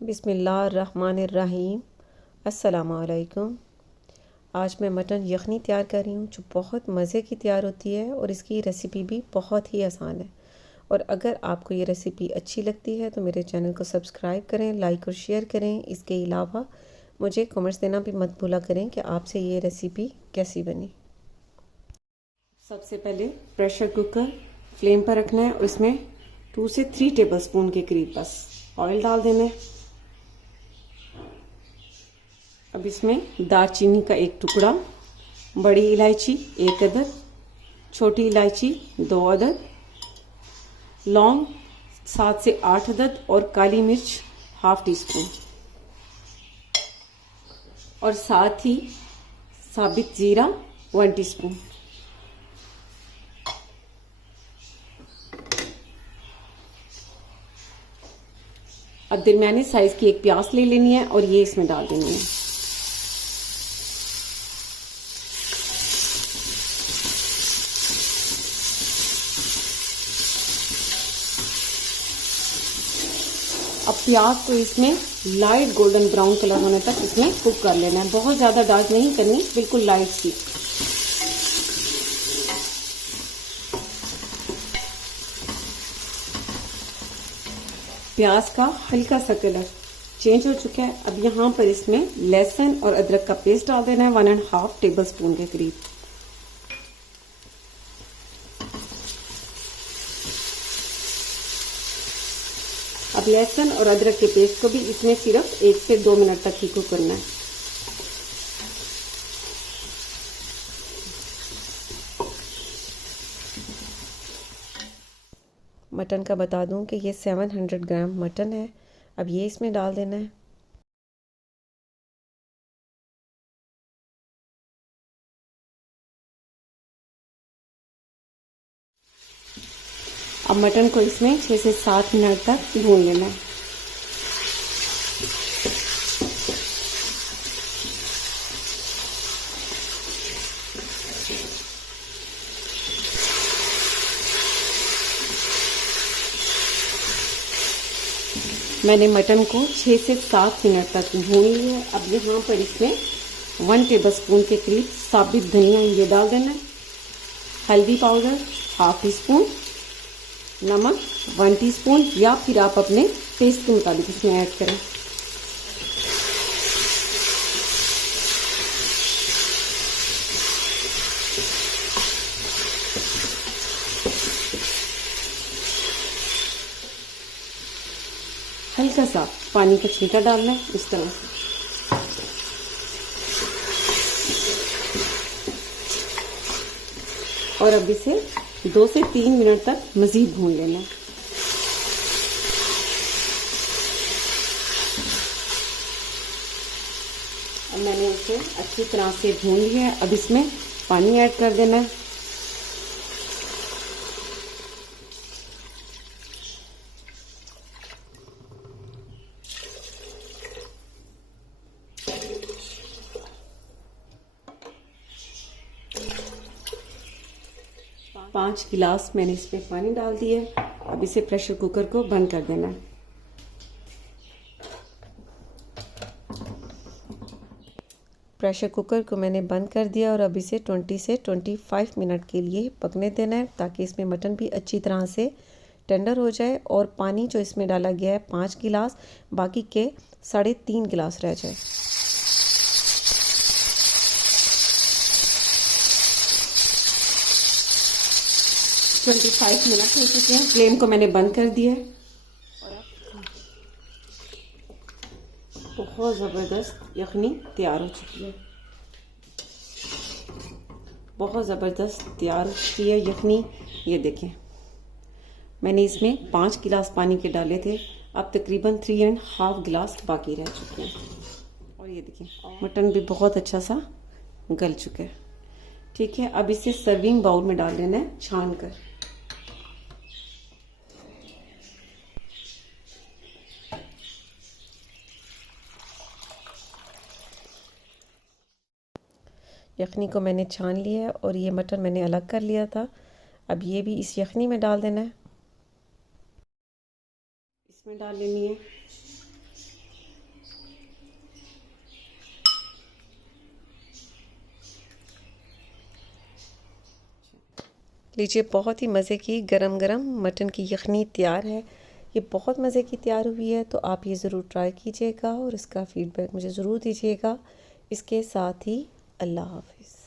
बिस्मिल्लाहिर्रहमानिर्रहीम। अस्सलामुअलैकुम। आज मैं मटन यखनी तैयार कर रही हूँ जो बहुत मज़े की तैयार होती है और इसकी रेसिपी भी बहुत ही आसान है। और अगर आपको ये रेसिपी अच्छी लगती है तो मेरे चैनल को सब्सक्राइब करें, लाइक और शेयर करें। इसके अलावा मुझे कमेंट्स देना भी मत भूला करें कि आपसे ये रेसिपी कैसी बनी। सबसे पहले प्रेशर कुकर फ्लेम पर रखना है और इसमें 2 से 3 टेबलस्पून के करीब बस ऑयल डाल देना है। अब इसमें दालचीनी का 1 टुकड़ा, बड़ी इलायची 1 अदद, छोटी इलायची 2 अदद, लौंग 7 से 8 अदद और काली मिर्च ½ टीस्पून और साथ ही साबित जीरा 1 टीस्पून। अब दरमियानी साइज की 1 प्याज ले लेनी है और ये इसमें डाल देनी है। अब प्याज को इसमें लाइट गोल्डन ब्राउन कलर होने तक इसमें कुक कर लेना है। बहुत ज्यादा डार्क नहीं करनी, बिल्कुल लाइट सी। प्याज का हल्का सा कलर चेंज हो चुका है। अब यहाँ पर इसमें लहसुन और अदरक का पेस्ट डाल देना है 1½ टेबलस्पून के करीब। अब लहसुन और अदरक के पेस्ट को भी इसमें सिर्फ 1 से 2 मिनट तक ही कुक करना है। मटन का बता दूं कि ये 700 ग्राम मटन है। अब ये इसमें डाल देना है। अब मटन को इसमें 6 से 7 मिनट तक भून लेना है। मैंने मटन को 6 से 7 मिनट तक भून लिया है। अब यहाँ पर इसमें 1 टेबलस्पून के करीब साबित धनिया ये डाल देना है, हल्दी पाउडर ½ टीस्पून, नमक 1 टीस्पून या फिर आप अपने टेस्ट के मुताबिक इसमें ऐड करें। हल्का सा पानी का छींटा डालना है इस तरह से। और अब इसे 2 से 3 मिनट तक मजीद भून लेना है। अब मैंने इसे अच्छी तरह से भून लिया है। अब इसमें पानी ऐड कर देना है। पाँच गिलास मैंने इसमें पानी डाल दिया है। अब इसे प्रेशर कुकर को बंद कर देना है। प्रेशर कुकर को मैंने बंद कर दिया और अब इसे 20 से 25 मिनट के लिए पकने देना है ताकि इसमें मटन भी अच्छी तरह से टेंडर हो जाए और पानी जो इसमें डाला गया है 5 गिलास, बाकी के 3.5 गिलास रह जाए। और 25 मिनट हो चुके हैं। फ्लेम को मैंने बंद कर दिया है और बहुत ज़बरदस्त यखनी तैयार हो चुकी है। बहुत ज़बरदस्त तैयार हो चुकी है यखनी। ये देखें, मैंने इसमें 5 गिलास पानी के डाले थे। अब तकरीबन 3½ गिलास बाकी रह चुके हैं। और ये देखें मटन भी बहुत अच्छा सा गल चुका है। ठीक है, अब इसे सर्विंग बाउल में डाल देना है छान कर। यखनी को मैंने छान लिया है और ये मटन मैंने अलग कर लिया था। अब ये भी इस यखनी में डाल देना है। इसमें डाल लेनी है। लीजिए, बहुत ही मज़े की गरम गरम मटन की यखनी तैयार है। ये बहुत मज़े की तैयार हुई है, तो आप ये ज़रूर ट्राई कीजिएगा और इसका फ़ीडबैक मुझे ज़रूर दीजिएगा। इसके साथ ही अल्लाह हाफ़िज़।